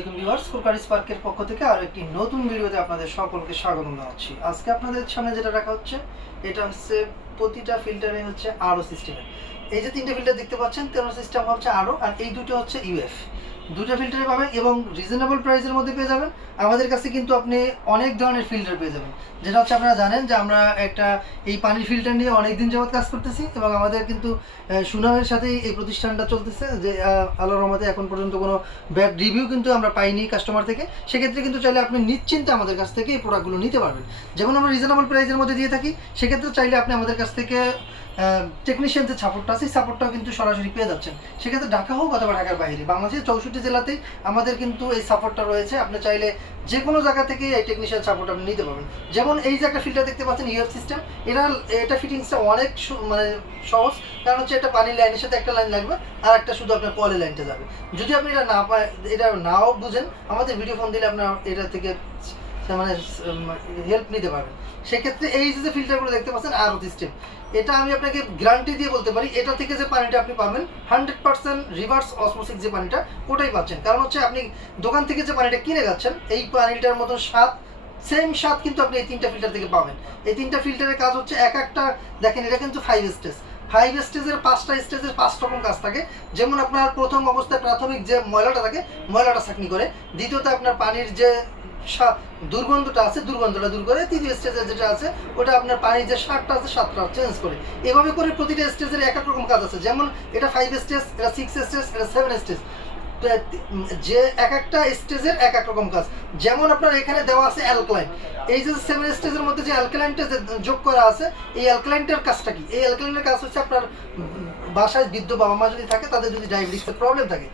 Viewers স্পার্কের পক্ষ থেকে আর একটি নতুন ভিডিওতে আপনাদের সকলকে স্বাগতম জানাচ্ছি। আজকে আপনাদের সামনে যেটা রাখা হচ্ছে, এটা হচ্ছে প্রতিটা ফিল্টারে হচ্ছে আরও সিস্টেমের এই যে তিনটে ফিল্টার দেখতে পাচ্ছেন, তেরো সিস্টেম হচ্ছে আরও, আর এই দুটো হচ্ছে ইউএফ দুটো ফিল্টারে পাবেন এবং রিজনেবল প্রাইসের মধ্যে পেয়ে যাবেন। আমাদের কাছে কিন্তু আপনি অনেক ধরনের ফিল্টার পেয়ে যাবেন। যেটা হচ্ছে আপনারা জানেন যে আমরা একটা এই পানির ফিল্টার নিয়ে অনেক দিন যাবত কাজ করতেছি এবং আমাদের কিন্তু সুনামের সাথেই এই প্রতিষ্ঠানটা চলতেছে যে আহ, আল্লাহর রহমতে এখন পর্যন্ত কোনো ব্যাড রিভিউ কিন্তু আমরা পাইনি কাস্টমার থেকে। সেক্ষেত্রে কিন্তু চাইলে আপনি নিশ্চিন্তে আমাদের কাছ থেকে এই প্রোডাক্টগুলো নিতে পারবেন। যেমন আমরা রিজনেবল প্রাইসের মধ্যে দিয়ে থাকি সেক্ষেত্রে চাইলে আপনি আমাদের কাছ থেকে টেকনিশিয়ান যে সাপোর্টটা আছে সাপোর্টটাও কিন্তু সরাসরি পেয়ে যাচ্ছেন। সেক্ষেত্রে ঢাকা হোক অথবা ঢাকার বাইরে বাংলাদেশের চৌষট্টি জেলাতেই আমাদের কিন্তু এই সাপোর্টটা রয়েছে। আপনি চাইলে যে কোনো জায়গা থেকে এই টেকনিশিয়ান সাপোর্ট আপনি নিতে পারবেন। যেমন এই যে একটা ফিল্টার দেখতে পাচ্ছেন ইউএফ সিস্টেম এটা এটা ফিটিংসটা অনেক মানে সহজ। কারণ হচ্ছে একটা পানির লাইনের সাথে একটা লাইন লাগবে, আর একটা শুধু আপনার কলের লাইনটা যাবে। যদি আপনি এটা না পায়, এটা নাও বুঝেন, আমাদের ভিডিও ফোন দিলে আপনার এটা থেকে মানে হেল্প নিতে পারবেন। সেক্ষেত্রে এই যে ফিল্টারগুলো দেখতে পাচ্ছেন আরও সিস্টেম এটা আমি আপনাকে গ্যারান্টি দিয়ে বলতে পারি, এটা থেকে যে পানিটা আপনি পাবেন হান্ড্রেড পার্সেন্ট রিভার্স অসমোসিক যে পানিটা, ওটাই পাচ্ছেন। কারণ হচ্ছে আপনি দোকান থেকে যে পানিটা কিনে যাচ্ছেন, এই পানিটার মতো স্বাদ সেম স্বাদ কিন্তু আপনি এই তিনটা ফিল্টার থেকে পাবেন। এই তিনটা ফিল্টারের কাজ হচ্ছে এক একটা, দেখেন এটা কিন্তু ফাইভ স্টেজ ফাইভ স্টেজের পাঁচটা স্টেজের পাঁচ রকম কাজ থাকে। যেমন আপনার প্রথম অবস্থায় প্রাথমিক যে ময়লাটা থাকে, ময়লাটা ছাকনি করে। দ্বিতীয়তে আপনার পানির যে দুর্গন্ধটা আছে, দুর্গন্ধটা দূর করে তৃতীয় স্টেজে যেটা আছে, ওটা আপনার পানির যে সারটা আছে সাতটা চেঞ্জ করে। এভাবে করে প্রতিটা স্টেজের এক এক রকম কাজ আছে। যেমন এটা ফাইভ স্টেজ এটা সিক্স স্টেজ এটা সেভেন স্টেজ যে এক একটা স্টেজের এক এক রকম কাজ। যেমন আপনার এখানে দেওয়া আছে অ্যালকলাইন এই যে সেভেন স্টেজের মধ্যে যে অ্যালকলাইনটা যোগ করা আছে, এই অ্যালকলাইনটার কাজটা কি? এই অ্যালকলাইনের কাজ হচ্ছে আপনার বাসায় বৃদ্ধ বাবা মা যদি থাকে, তাদের যদি ডায়াবেটিসের প্রবলেম থাকে